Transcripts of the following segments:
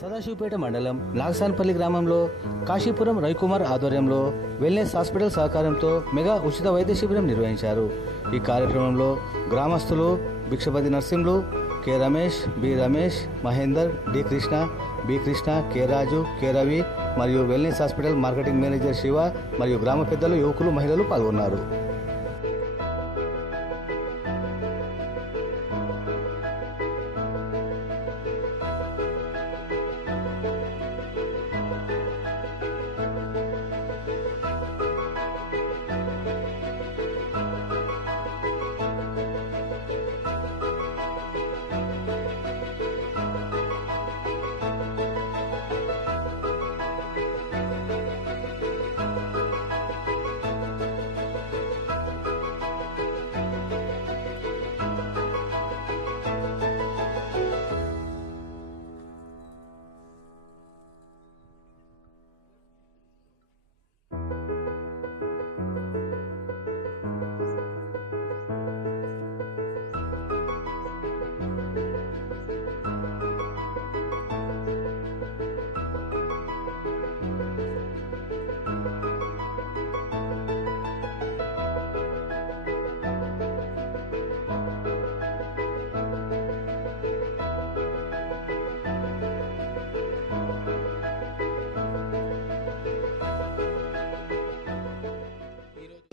సదాశివపేట మండలం నాగసాన్పల్లి గ్రామంలో కాశీపురం రవికుమార్ ఆధ్వర్యంలో వెల్నెస్ హాస్పిటల్ సహకారంతో మెగా ఉచిత వైద్య శిబిరం నిర్వహించారు. ఈ కార్యక్రమంలో గ్రామస్తులు Bhikshapati Narsimhulu K Ramesh B Ramesh Mahender D Krishna B Krishna K Raju K Ravi మరియు wellness hospital marketing manager Shiva మరియు గ్రామ పెద్దలు యువకులు మహిళలు పాల్గొన్నారు.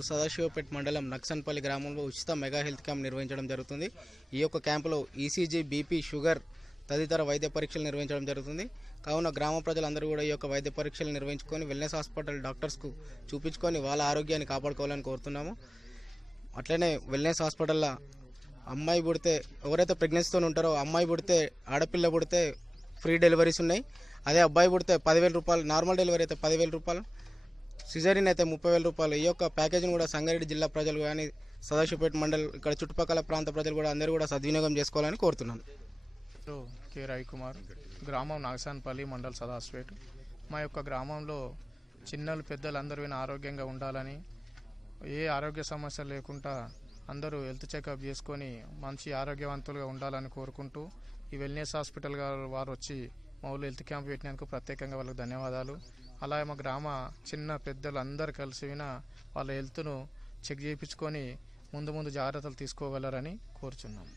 సదాశివపేట మండలం నక్సన్పల్లి గ్రామంలో ఉచిత మెగా హెల్త్ క్యాంప్ నిర్వహించడం జరుగుతుంది. ఈ యొక్క క్యాంపులో ఈసీజీ బీపీ షుగర్ తదితర వైద్య పరీక్షలు నిర్వహించడం జరుగుతుంది. కావున గ్రామ ప్రజలందరూ కూడా ఈ యొక్క వైద్య పరీక్షలు నిర్వహించుకొని వెల్నెస్ హాస్పిటల్ డాక్టర్స్కు చూపించుకొని వాళ్ళ ఆరోగ్యాన్ని కాపాడుకోవాలని కోరుతున్నాము. అట్లనే వెల్నెస్ హాస్పిటల్లో అమ్మాయి పుడితే ఎవరైతే ప్రెగ్నెన్సీతో ఉంటారో అమ్మాయి పుడితే ఆడపిల్ల పుడితే ఫ్రీ డెలివరీస్ ఉన్నాయి. అదే అబ్బాయి పుడితే పదివేల రూపాయలు నార్మల్ డెలివరీ అయితే పదివేల రూపాయలు. సిజరీన్ అయితే ముప్పై వేల రూపాయలు. ఈ యొక్క ప్యాకేజీని కూడా సంగారెడ్డి జిల్లా ప్రజలు కానీ సదాశివపేట మండల్ ఇక్కడ చుట్టుపక్కల ప్రాంత ప్రజలు కూడా అందరూ కూడా సద్వినియోగం చేసుకోవాలని కోరుతున్నాను. పేరు కె రవికుమార్. గ్రామం నాగసాన్పల్లి మండల్ సదాస్పేట్ మా యొక్క గ్రామంలో చిన్నలు పెద్దలు అందరూ విన ఆరోగ్యంగా ఉండాలని ఏ ఆరోగ్య సమస్య లేకుండా అందరూ హెల్త్ చెకప్ చేసుకొని మంచి ఆరోగ్యవంతులుగా ఉండాలని కోరుకుంటూ ఈ వెల్నెస్ హాస్పిటల్ గారు వారు వచ్చి మా ఊళ్ళో హెల్త్ క్యాంప్ పెట్టినందుకు ప్రత్యేకంగా వాళ్ళకి ధన్యవాదాలు. అలాగే మా గ్రామ చిన్న పెద్దలు అందరు కలిసి విన వాళ్ళ హెల్త్ను చెక్ చేయించుకొని ముందు ముందు జాగ్రత్తలు తీసుకోగలరని కోరుచున్నాం.